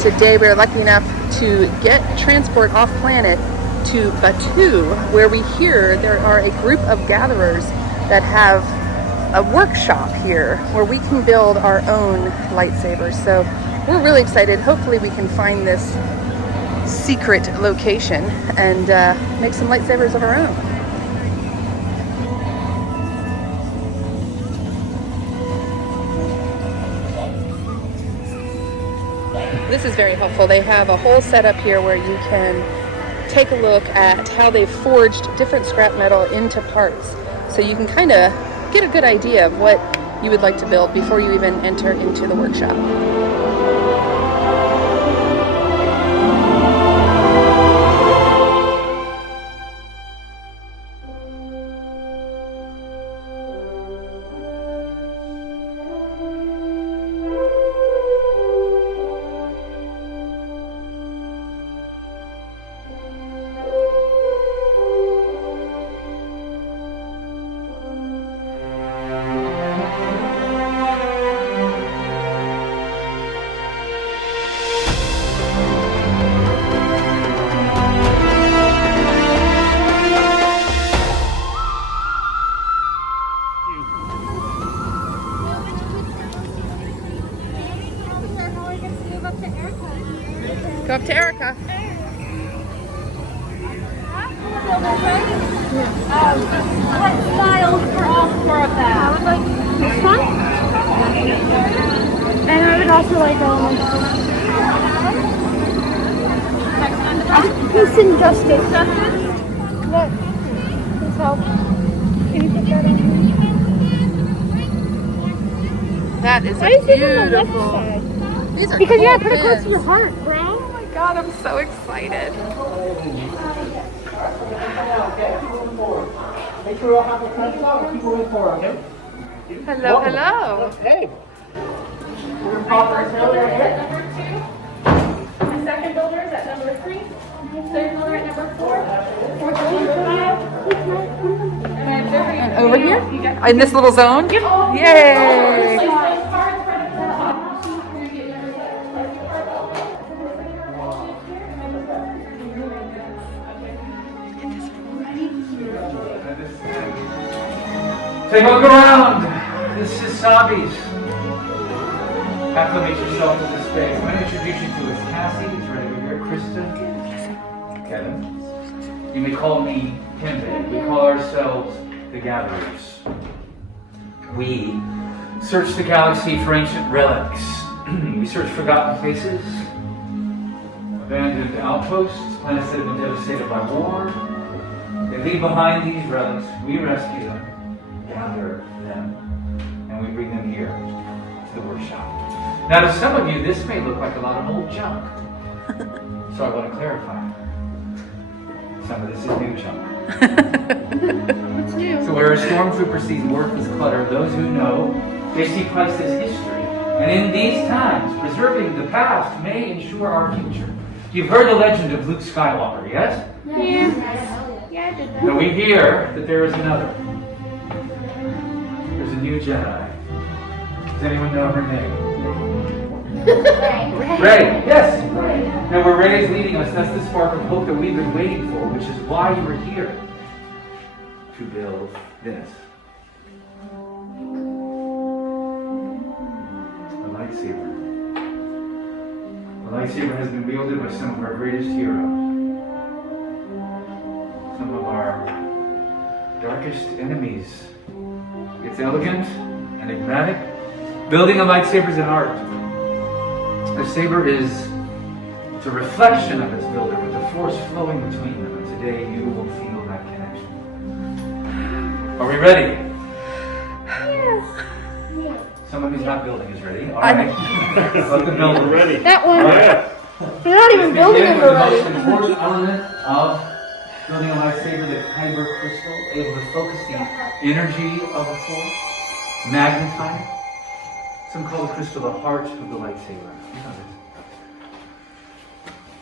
Today we're lucky enough to get transport off planet to Batu, where we hear there are a group of gatherers that have a workshop here where we can build our own lightsabers. So we're really excited. Hopefully we can find this secret location and make some lightsabers of our own. This is very helpful. They have a whole setup here where you can take a look at how they've forged different scrap metal into parts. So you can kind of get a good idea of what you would like to build before you even enter into the workshop. Go up to Erica. What styles are all four of them? I would like this one. And I would also like Peace and Justice. Look. Please help. Can you put that in? That is Why is it on the left beautiful. side? These are Because you cool gotta put it close to your pins. heart, bro. Oh my god, I'm so excited. Make sure you all have the pencil out and keep moving forward, okay? Hello, hello. Hey. The second builder is at number 3. Third builder at number 4. Fourth builder at 5. And over here? In this little zone? Yay! Take a look around. This is Sabi's. Acclimate yourself to the space. I'm going to introduce you to is Cassie. It's right over here. Krista. Kevin. You may call me Kimbe. We call ourselves the Gatherers. We search the galaxy for ancient relics. We search forgotten places, abandoned outposts, planets that have been devastated by war. They leave behind these relics. We rescue them, gather them, and we bring them here to the workshop. Now, to some of you, this may look like a lot of old junk. So I want to clarify. Some of this is new junk. What's new? So where a stormtrooper sees worthless clutter, those who know, they see Christ as history. And in these times, preserving the past may ensure our future. You've heard the legend of Luke Skywalker, yes? Yeah. Yeah, I did that. Now we hear that there is another. There's a new Jedi. Does anyone know her name? Rey, yes. Now where Rey is leading us, that's the spark of hope that we've been waiting for, which is why you are here to build this. A lightsaber. A lightsaber has been wielded by some of our greatest heroes. Some of our darkest enemies. It's elegant, enigmatic. Building a lightsaber is an art. The saber is a reflection of its builder with the force flowing between them. And today you will feel that connection. Are we ready? Yes. Someone who's not building is ready. All right. Let them know we're ready. That one. All right. You're not even building it Begin with the already. most important element of building a lightsaber, the kyber crystal, able to focus the energy of the force, magnify it. Some call the crystal the heart of the lightsaber. You know this.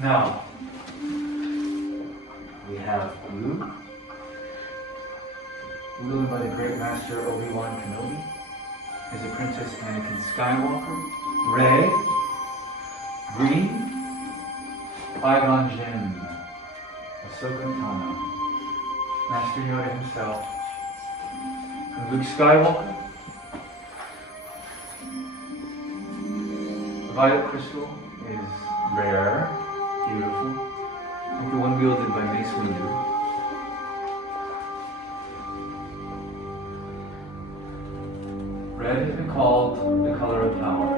Now, we have blue, wielded by the great master Obi-Wan Kenobi. Is a Princess Anakin Skywalker. Rey, green, Qui-Gon Jinn, Ahsoka Tano, Master Yoda himself, and Luke Skywalker. The violet crystal is rare, beautiful, like the one wielded by Mace Windu. Red has been called the color of power.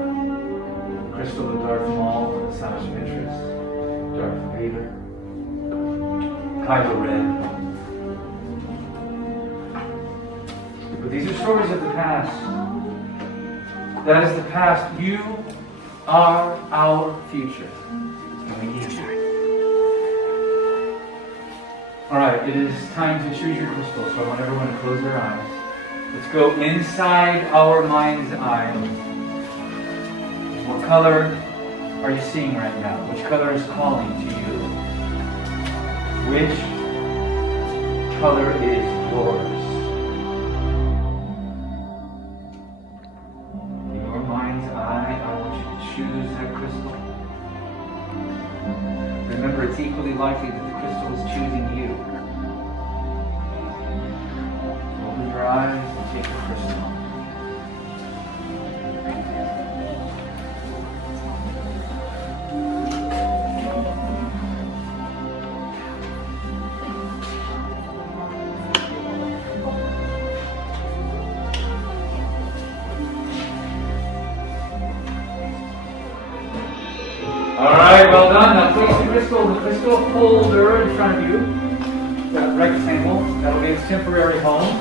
The crystal of Darth Maul, the son of Ventress, Darth Vader, Kylo Ren. But these are stories of the past. That is the past. You are our future. And we need you. Alright, it is time to choose your crystal, so I want everyone to close their eyes. Let's go inside our mind's eye. What color are you seeing right now? Which color is calling to you? Which color is yours? In your mind's eye, I want you to choose that crystal. Remember, it's equally likely that the crystal is choosing you. Open your eyes and take the crystal. Alright, well done. Now place the crystal holder in front of you. That rectangle. That'll be its temporary home.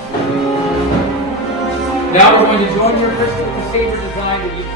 Now we're going to join your crystal with the saber design that you've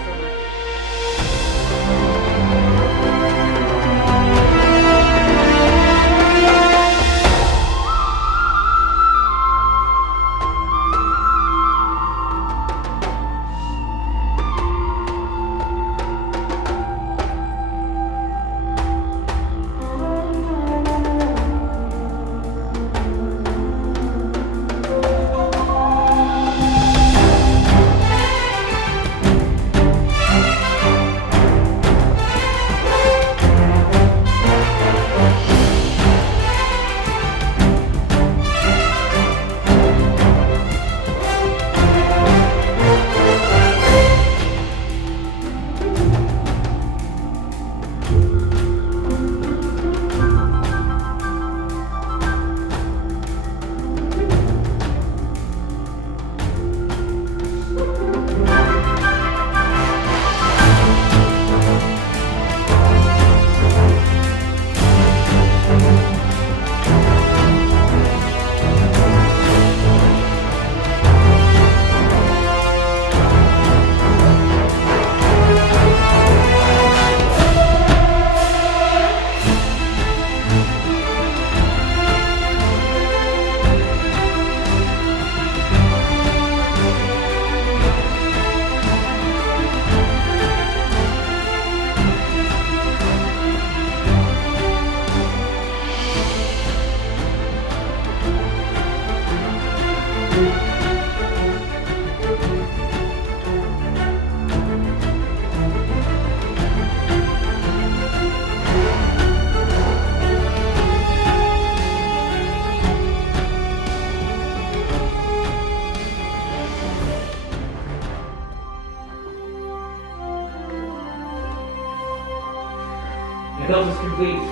The hilt is complete.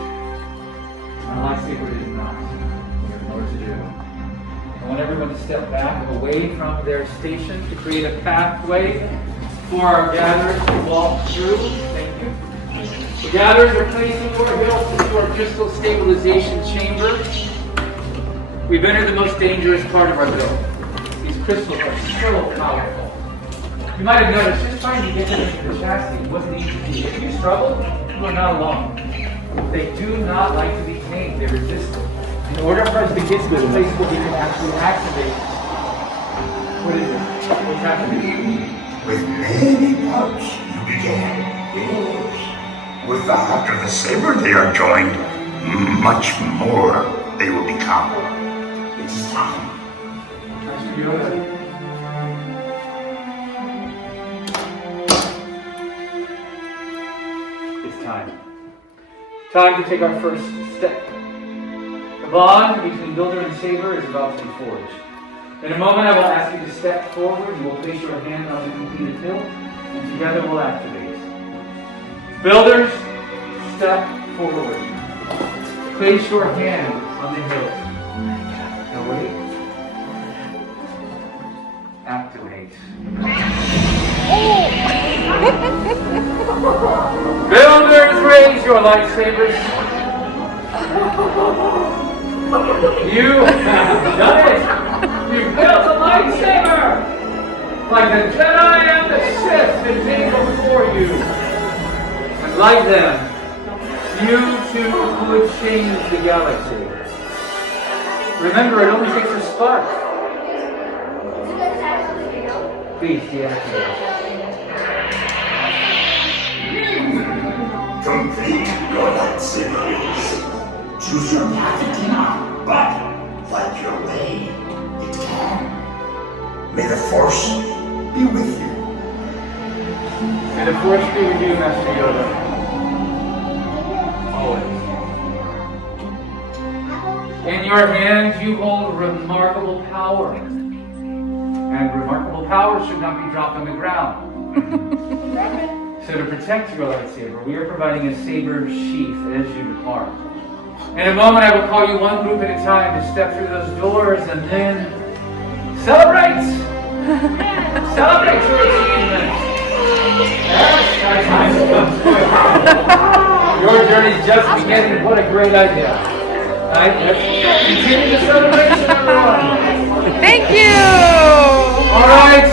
My lightsaber is not. We have more to do. I want everyone to step back away from their station to create a pathway for our gatherers to walk through. Thank you. The gatherers are placing your hilts into our crystal stabilization chamber. We've entered the most dangerous part of our build. These crystals are so powerful. You might have noticed just trying to get them into the chassis wasn't easy. If you struggle, you are not alone. They do not like to be tamed. They resist it. In order for us to get to the place where we can actually activate, what is it? What's happening? With many parts you began. Yes. With the heart of the saber they are joined. Much more they will become. It's time. Master Yoda. It's time. Time to take our first step. The bond between builder and saber is about to be forged. In a moment, I will ask you to step forward. You will place your hand on the completed hilt, and together we'll activate. Builders, step forward. Place your hand on the hilt. Now wait. Activate. Builders, raise your lightsabers. You have done it! You built a lightsaber! Like the Jedi and the Sith that came before you. And like them, you too could change the galaxy. Remember, it only takes a spark. Please deactivate. Complete your lightsabers. Choose your path it cannot, but find your way it can. May the Force be with you. May the Force be with you, Master Yoda. Always. In your hands you hold remarkable power. And remarkable power should not be dropped on the ground. So to protect your lightsaber, we are providing a saber sheath as you depart. In a moment, I will call you one group at a time to step through those doors and then celebrate! Celebrate your achievement! Yes, time comes quick. Your journey's just beginning. What a great idea. Alright, let's continue the celebration, everyone. Thank you! Alright,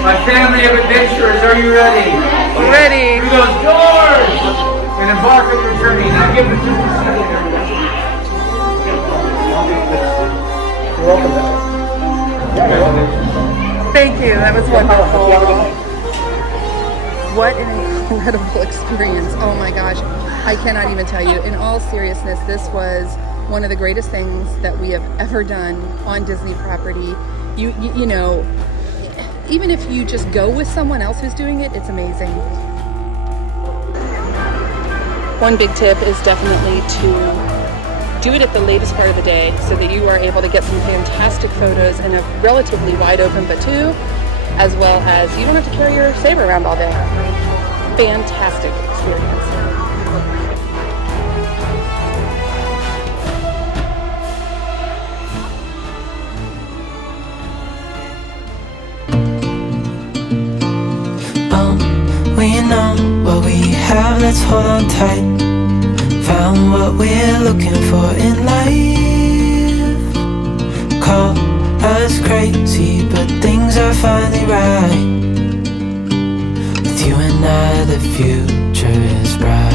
my family of adventurers, are you ready? Ready. Through those doors and embark on your journey. Now give the Thank you. That was wonderful. What an incredible experience. Oh my gosh. I cannot even tell you. In all seriousness, this was one of the greatest things that we have ever done on Disney property. You know, even if you just go with someone else who's doing it, it's amazing. One big tip is definitely to do it at the latest part of the day so that you are able to get some fantastic photos in a relatively wide open Batu, as well as you don't have to carry your saber around all day. Fantastic experience. We know what we have, let's hold on tight. Found what we're looking for in life. Call us crazy, but things are finally right. With you and I, the future is bright.